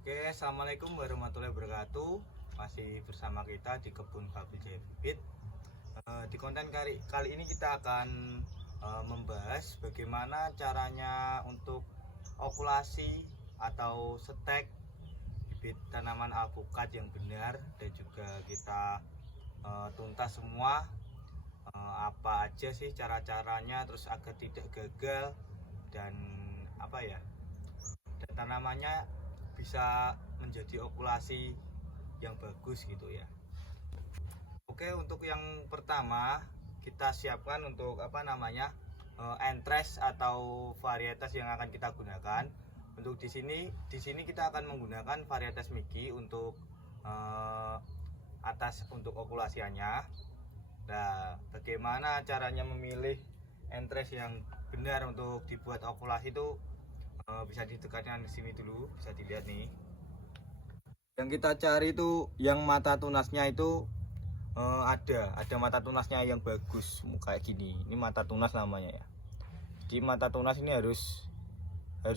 Oke, assalamualaikum warahmatullahi wabarakatuh. Masih bersama kita di kebun Babil Jaya Bibit. Di konten kali ini kita akan membahas bagaimana caranya untuk okulasi atau setek bibit tanaman alpukat yang benar, dan juga kita tuntas semua apa aja sih cara-caranya, terus agar tidak gagal dan apa ya, dan tanamannya bisa menjadi okulasi yang bagus gitu ya. Oke, untuk yang pertama kita siapkan untuk entres atau varietas yang akan kita gunakan. Untuk di sini kita akan menggunakan varietas Miki untuk atas untuk okulasiannya. Nah, bagaimana caranya memilih entres yang benar untuk dibuat okulasi itu bisa ditekankan di sini dulu, bisa dilihat nih. Yang kita cari itu yang mata tunasnya itu ada mata tunasnya yang bagus kayak gini. Ini mata tunas namanya ya. Jadi mata tunas ini harus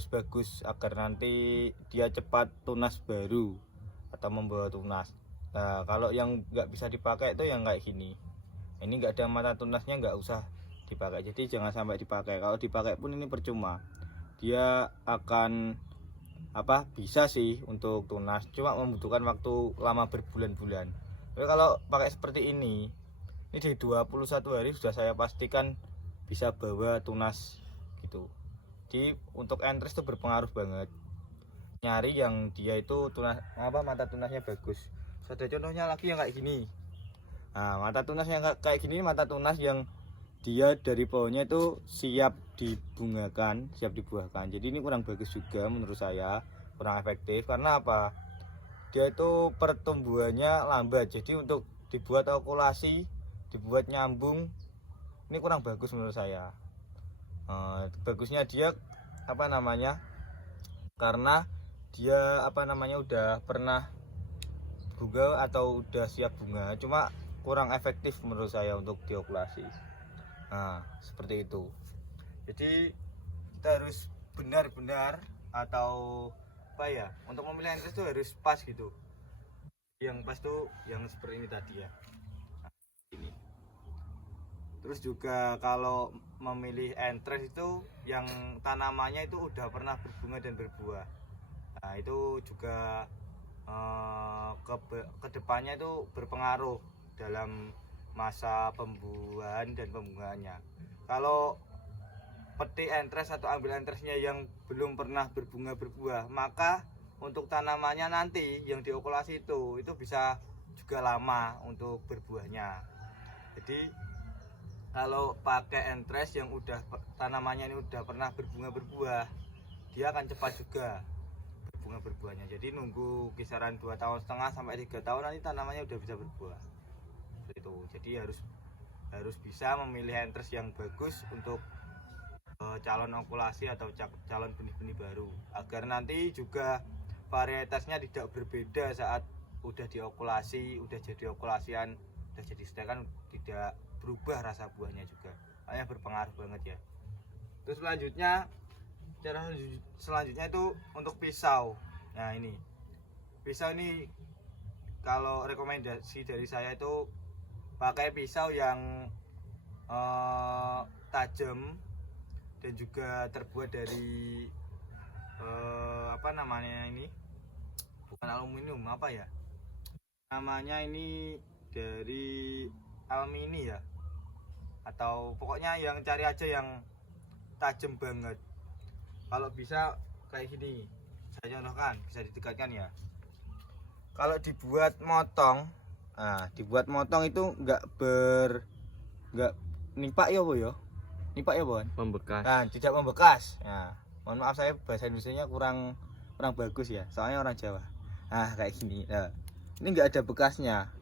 bagus agar nanti dia cepat tunas baru atau membawa tunas. Nah, kalau yang nggak bisa dipakai itu yang kayak gini. Ini nggak ada mata tunasnya, nggak usah dipakai. Jadi jangan sampai dipakai. Kalau dipakai pun ini percuma. Dia akan bisa sih untuk tunas, cuma membutuhkan waktu lama berbulan-bulan. Tapi kalau pakai seperti ini di 21 hari sudah saya pastikan bisa bawa tunas gitu. Jadi untuk entres itu berpengaruh banget. Nyari yang dia itu tunas mata tunasnya bagus. Ada contohnya lagi yang kayak gini. Nah, mata tunas yang kayak gini, mata tunas yang dia dari pohonnya itu siap dibungakan, siap dibuahkan. Jadi ini kurang bagus juga menurut saya, kurang efektif. Karena apa? Dia itu pertumbuhannya lambat. Jadi untuk dibuat okulasi, dibuat nyambung, ini kurang bagus menurut saya. Bagusnya dia karena dia udah pernah bunga atau udah siap bunga, cuma kurang efektif menurut saya untuk diokulasi. Nah, seperti itu. Jadi kita harus benar-benar atau untuk memilih entres itu harus pas gitu. Yang pas tuh yang seperti ini tadi ya. Nah, ini. Terus juga kalau memilih entres itu yang tanamannya itu udah pernah berbunga dan berbuah. Nah, itu juga kedepannya itu berpengaruh dalam masa pembuahan dan pembungaannya. Kalau petik entres atau ambil entresnya yang belum pernah berbunga berbuah, maka untuk tanamannya nanti yang diokulasi itu bisa juga lama untuk berbuahnya. Jadi kalau pakai entres yang tanamannya ini udah pernah berbunga berbuah, dia akan cepat juga berbunga berbuahnya. Jadi nunggu kisaran 2,5 tahun sampai 3 tahun nanti tanamannya udah bisa berbuah. Itu jadi harus bisa memilih entres yang bagus untuk calon okulasi atau calon benih-benih baru, agar nanti juga varietasnya tidak berbeda saat udah diokulasi, udah jadi okulasian, udah jadi setekan, tidak berubah rasa buahnya juga. Makanya berpengaruh banget ya. Terus cara selanjutnya itu untuk pisau. Nah, ini pisau ini kalau rekomendasi dari saya itu pakai pisau yang tajam dan juga terbuat dari ini bukan aluminium, namanya ini dari alumini ya, atau pokoknya yang cari aja yang tajam banget. Kalau bisa kayak gini, saya contohkan, bisa didekatkan ya. Kalau dibuat motong itu nggak nipak ya bu ya, nipak ya bon, Membekas. nah tidak membekas. Nah, mohon maaf saya bahasa Indonesianya kurang bagus ya, soalnya orang Jawa. Nah, kayak gini. Nah, ini nggak ada bekasnya,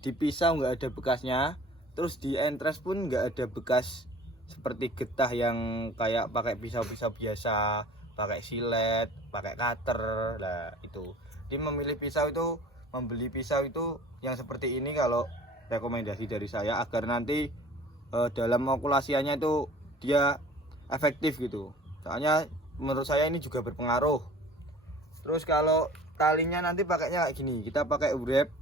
di pisau nggak ada bekasnya, terus di entres pun nggak ada bekas seperti getah yang kayak pakai pisau-pisau biasa, pakai silet, pakai cutter. Nah, itu jadi membeli pisau itu yang seperti ini kalau rekomendasi dari saya, agar nanti dalam okulasiannya itu dia efektif gitu. Soalnya menurut saya ini juga berpengaruh. Terus kalau talinya nanti pakainya kayak gini, kita pakai wrap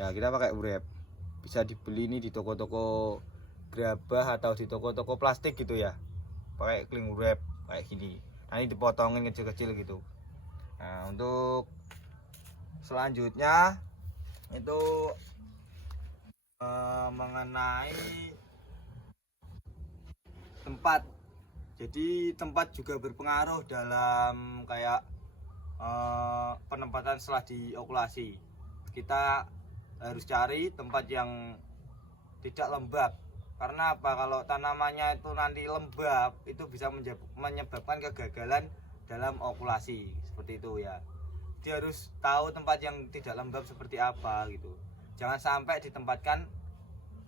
ya, kita pakai wrap. Bisa dibeli ini di toko-toko gerabah atau di toko-toko plastik gitu ya, pakai cling wrap kayak gini. Nah, ini dipotongin kecil-kecil gitu. Nah, untuk selanjutnya itu mengenai tempat. Jadi tempat juga berpengaruh dalam kayak penempatan setelah diokulasi. Kita harus cari tempat yang tidak lembab. Karena apa? Kalau tanamannya itu nanti lembab, itu bisa menyebabkan kegagalan dalam okulasi. Seperti itu ya. Dia harus tahu tempat yang tidak lembab seperti apa gitu. Jangan sampai ditempatkan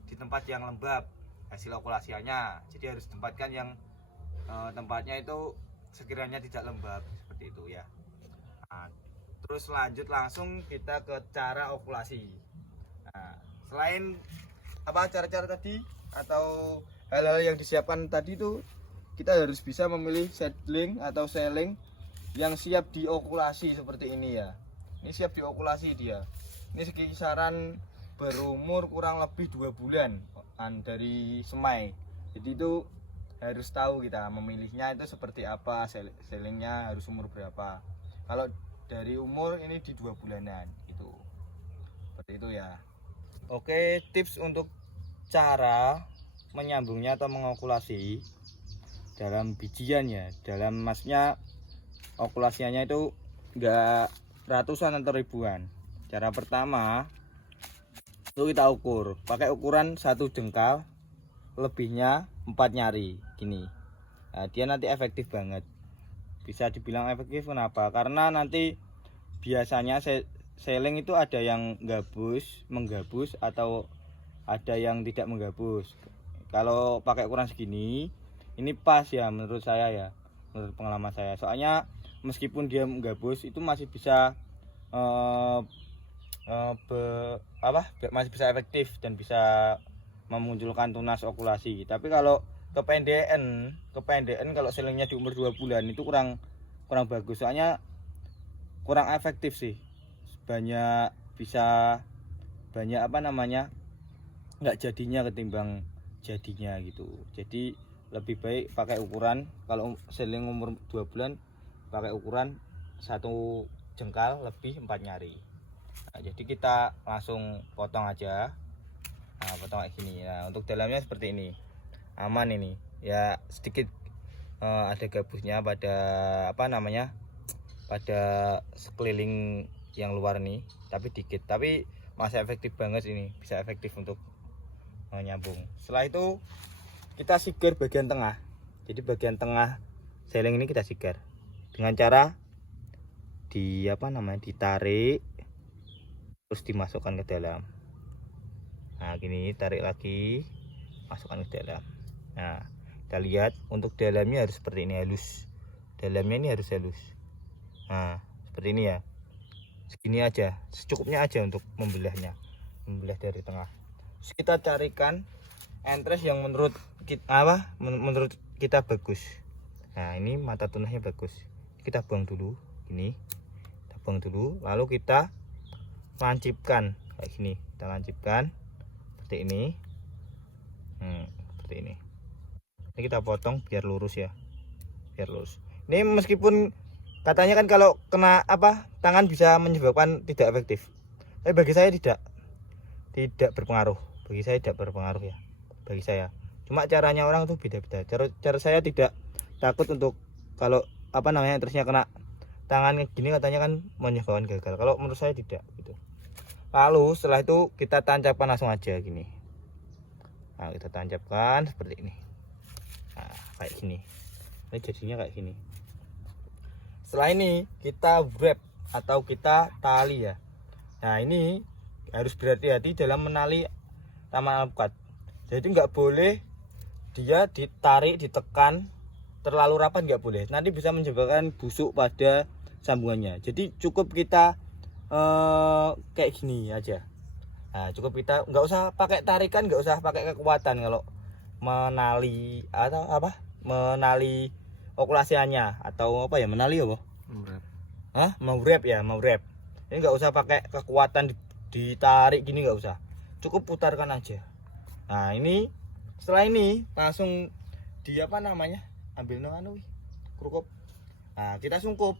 di tempat yang lembab hasil okulasinya. Jadi harus tempatkan yang tempatnya itu sekiranya tidak lembab seperti itu ya. Nah, terus lanjut langsung kita ke cara okulasi. Nah, selain apa cara-cara tadi atau hal-hal yang disiapkan tadi itu, kita harus bisa memilih seedling atau seling yang siap diokulasi seperti ini ya. Ini siap diokulasi dia. Ini kisaran berumur kurang lebih 2 bulan dari semai. Jadi itu harus tahu kita memilihnya itu seperti apa, selingnya harus umur berapa. Kalau dari umur ini di 2 bulanan gitu. Seperti itu ya. Oke, tips untuk cara menyambungnya atau mengokulasi dalam bijian ya, dalam masnya okulasinya itu enggak ratusan atau ribuan. Cara pertama itu kita ukur, pakai ukuran 1 jengkal, lebihnya 4 nyari gini. Nah, dia nanti efektif banget. Bisa dibilang efektif kenapa? Karena nanti biasanya seling itu ada yang menggabus atau ada yang tidak menggabus. Kalau pakai ukuran segini ini pas ya menurut saya ya, menurut pengalaman saya. Soalnya meskipun dia menggabus itu masih bisa masih bisa efektif dan bisa memunculkan tunas okulasi. Tapi kalau kependean kalau selingnya di umur 2 bulan itu kurang bagus. Soalnya kurang efektif sih. Banyak nggak jadinya ketimbang jadinya gitu. Jadi lebih baik pakai ukuran, kalau seling umur 2 bulan pakai ukuran 1 jengkal lebih 4 nyari. Nah, jadi kita langsung potong aja. Nah, potong kayak gini. Nah, untuk dalamnya seperti ini. Aman ini. Ya sedikit ada gabusnya pada pada sekeliling yang luar nih, tapi dikit. Tapi masih efektif banget ini. Bisa efektif untuk nyambung. Setelah itu kita sigar bagian tengah. Jadi bagian tengah seling ini kita sigar dengan cara ditarik terus dimasukkan ke dalam. Nah, gini, tarik lagi, masukkan ke dalam. Nah, kita lihat untuk dalamnya harus seperti ini, halus. Dalamnya ini harus halus. Nah, seperti ini ya. Segini aja, secukupnya aja untuk membelah dari tengah. Terus kita carikan entres yang menurut kita bagus. Nah, ini mata tunasnya bagus. Kita buang dulu, ini. Kita buang dulu, lalu kita lancipkan kayak gini. Kita lancipkan seperti ini. Seperti ini. Ini kita potong biar lurus ya. Biar lurus. Ini meskipun katanya kan kalau kena tangan bisa menyebabkan tidak efektif. Tapi bagi saya tidak berpengaruh. Bagi saya tidak berpengaruh ya. Bagi saya. Cuma caranya orang tuh beda-beda. Cara saya tidak takut untuk kalau terusnya kena tangan gini, katanya kan menyebabkan gagal. Kalau menurut saya tidak gitu. Lalu setelah itu kita tancapkan langsung aja gini. Nah, kita tancapkan seperti ini. Nah, kayak gini. Ini jadinya kayak gini. Setelah ini kita wrap atau kita tali ya. Nah, ini harus berhati-hati dalam menali taman alpukat. Jadi nggak boleh dia ditarik, ditekan terlalu rapat, nggak boleh. Nanti bisa menyebabkan busuk pada sambungannya. Jadi cukup kita kayak gini aja. Nah, cukup kita nggak usah pakai tarikan, nggak usah pakai kekuatan kalau menali atau menali okulasiannya atau menali Mau wrap ya, mau wrap. Ini nggak usah pakai kekuatan ditarik gini, nggak usah, cukup putarkan aja. Nah ini setelah ini langsung di apa namanya, ambil kerukup. Nah kita sungkup.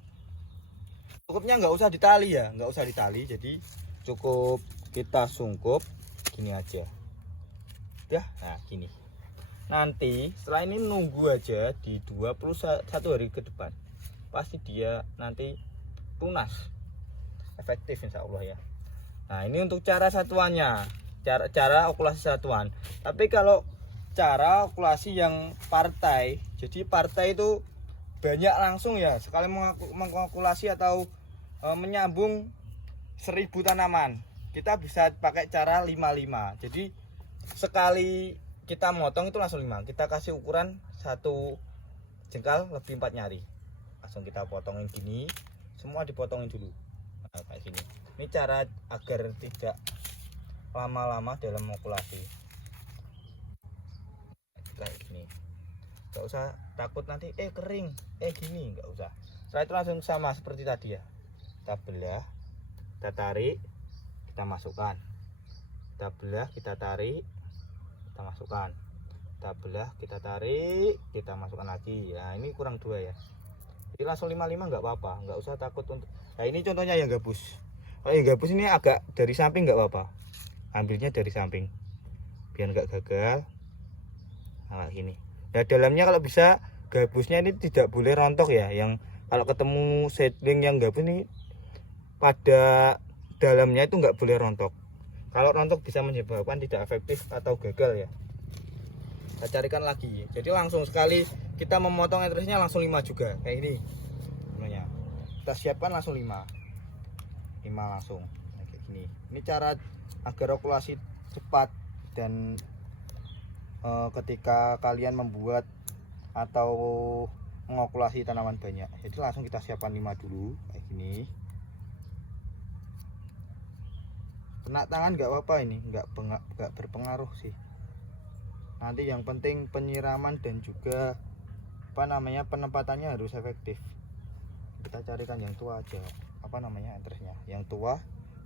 Sungkupnya nggak usah ditali ya, nggak usah ditali, jadi cukup kita sungkup gini aja ya. Nah gini, nanti setelah ini nunggu aja di 21 hari ke depan, pasti dia nanti tunas efektif insya Allah ya. Nah ini untuk cara satuannya, cara okulasi satuan. Tapi kalau cara okulasi yang partai, jadi partai itu banyak langsung ya, sekali mengokulasi atau menyambung 1000 tanaman, kita bisa pakai cara 55. Jadi sekali kita motong itu langsung 5, kita kasih ukuran 1 jengkal lebih 4 nyari, langsung kita potongin gini, semua dipotongin dulu. Nah, kayak gini. Ini cara agar tidak lama-lama dalam okulasi. Kayak gini, nggak usah takut nanti kering gini, nggak usah. Setelah itu langsung sama seperti tadi ya, kita belah, kita tarik, kita masukkan, kita belah, kita tarik, kita masukkan, kita belah, kita tarik, kita masukkan lagi. Nah ini kurang 2 ya, jadi langsung 55 nggak apa-apa, nggak usah takut untuk. Nah ini contohnya yang gabus. Kalau yang gabus ini agak dari samping nggak apa-apa, ambilnya dari samping biar nggak gagal. Nah gini. Nah dalamnya kalau bisa gabusnya ini tidak boleh rontok ya, yang kalau ketemu seedling yang gabus ini pada dalamnya itu nggak boleh rontok. Kalau rontok bisa menyebabkan tidak efektif atau gagal ya. Kita carikan lagi, jadi langsung sekali kita memotong entresnya langsung 5 juga kayak ini namanya. Kita siapkan langsung 5 langsung kayak gini. Ini cara agar okulasi cepat dan ketika kalian membuat atau mengokulasi tanaman banyak, jadi langsung kita siapkan 5 dulu kayak gini. Kena tangan nggak apa-apa, ini nggak berpengaruh sih. Nanti yang penting penyiraman dan juga apa namanya, penempatannya harus efektif. Kita carikan yang tua aja, apa namanya, entresnya yang tua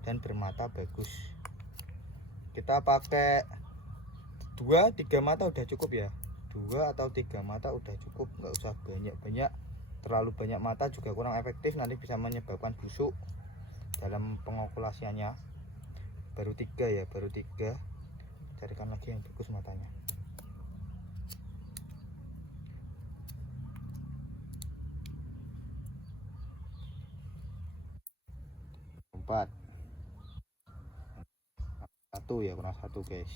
dan bermata bagus. Kita pakai 2-3 mata udah cukup ya, 2 atau 3 mata udah cukup, nggak usah banyak-banyak. Terlalu banyak mata juga kurang efektif, nanti bisa menyebabkan busuk dalam pengokulasiannya. Baru 3 ya, baru 3. Carikan lagi yang bagus matanya. 4, 1 ya, kurang 1 guys.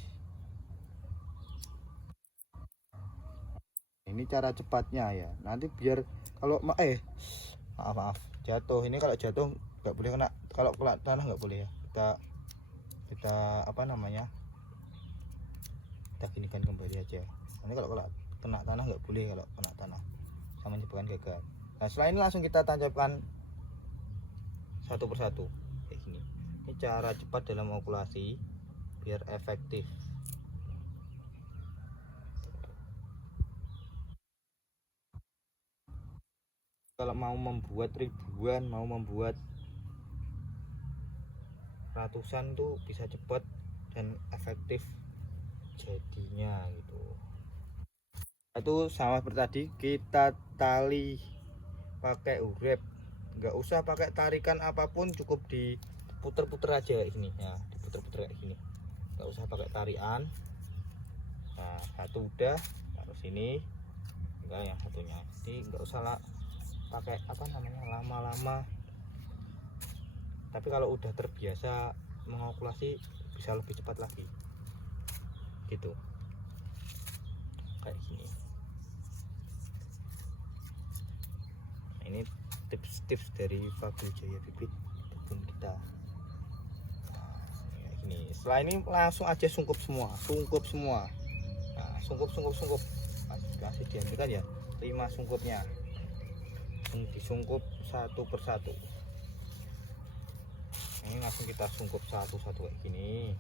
Ini cara cepatnya ya, nanti biar kalau maaf jatuh. Ini kalau jatuh nggak boleh kena, kalau kena tanah nggak boleh ya. Kita apa namanya, kita ginikan kembali aja. Nanti kalau kena tanah nggak boleh, kalau kena tanah sama menyebabkan gagal. Nah setelah ini langsung kita tancapkan satu persatu kayak gini. Ini cara cepat dalam okulasi biar efektif. Kalau mau membuat ribuan, mau membuat ratusan tuh bisa cepat dan efektif jadinya gitu. Itu sama seperti tadi, kita tali pakai urep, nggak usah pakai tarikan apapun, cukup diputer-puter aja kayak gini ya, diputer-puter kayak gini, nggak usah pakai tarian. Nah satu udah, taruh sini, enggak yang satunya, jadi nggak usah lah pakai apa namanya lama-lama. Tapi kalau udah terbiasa mengokulasi bisa lebih cepat lagi gitu, kayak gini. Nah, ini tips-tips dari Fabio Jaya Bibit kebun kita. Nah, kayak gini. Setelah ini langsung aja sungkup semua. Nah, sungkup kasih diambilkan ya 5 sungkupnya, disungkup satu persatu. Ini langsung kita sungkup satu-satu kayak gini.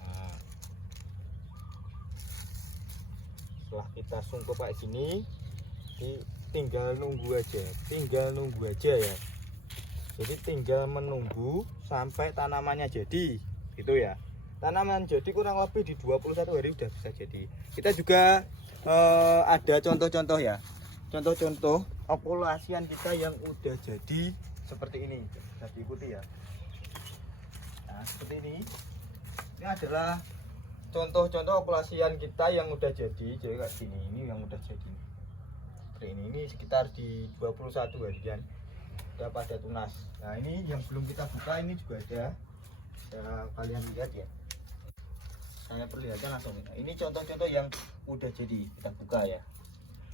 Nah, setelah kita sungkup kayak gini, tinggal nunggu aja ya. Jadi tinggal menunggu sampai tanamannya jadi gitu ya. Tanaman jadi kurang lebih di 21 hari udah bisa jadi. Kita juga ada contoh-contoh ya, contoh-contoh okulasian kita yang udah jadi seperti ini, bisa diikuti ya. Nah seperti ini adalah contoh-contoh okulasian kita yang udah jadi kayak gini. Ini yang udah jadi seperti ini sekitar di 21 harian udah pada tunas. Nah ini yang belum kita buka, ini juga ada ya, kalian lihat ya, saya perlihatkan langsung. Ini contoh-contoh yang udah jadi, kita buka ya.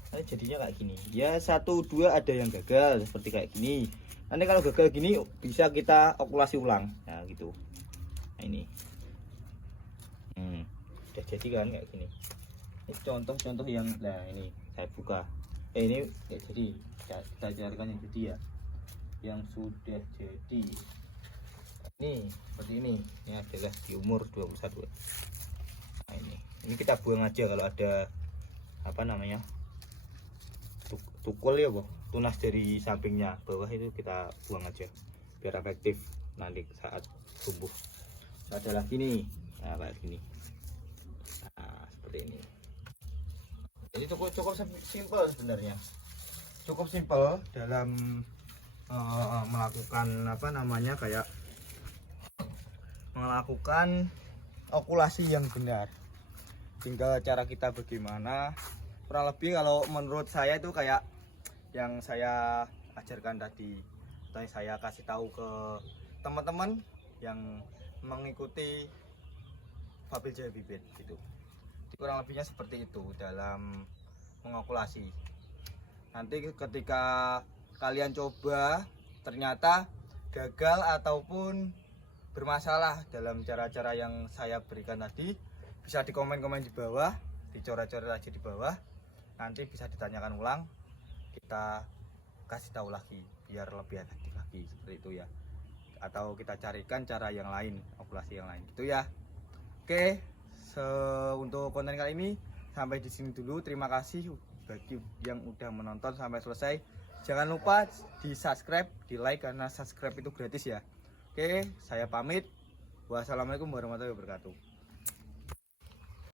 Nanti jadinya kayak gini ya, 1-2 ada yang gagal seperti kayak gini. Nanti kalau gagal gini bisa kita okulasi ulang, nah gitu. Nah ini udah jadi kan kayak gini. Ini contoh-contoh yang, nah ini saya buka, ini kayak jadi. Kita carikan yang jadi ya, yang sudah jadi. Ini seperti ini adalah di umur 21. Nah ini kita buang aja kalau ada apa namanya tukul ya boh, tunas dari sampingnya bawah itu kita buang aja biar efektif nanti saat tumbuh. Ada lagi nih, nah kayak gini, nah seperti ini. Jadi cukup simpel sebenarnya, cukup simpel dalam melakukan apa namanya kayak melakukan okulasi yang benar. Tinggal cara kita bagaimana, kurang lebih kalau menurut saya itu kayak yang saya ajarkan tadi, yang saya kasih tahu ke teman-teman yang mengikuti Fabel Jaya Bibit gitu. Jadi kurang lebihnya seperti itu dalam mengokulasi. Nanti ketika kalian coba ternyata gagal ataupun bermasalah dalam cara-cara yang saya berikan tadi, bisa di komen-komen di bawah, dicoret-coret aja di bawah, nanti bisa ditanyakan ulang, kita kasih tahu lagi biar lebih efektif lagi seperti itu ya, atau kita carikan cara yang lain, okulasi yang lain gitu ya. Oke, untuk konten kali ini sampai di sini dulu. Terima kasih bagi yang udah menonton sampai selesai. Jangan lupa di subscribe, di like, karena subscribe itu gratis ya. Oke, saya pamit. Wassalamualaikum warahmatullahi wabarakatuh.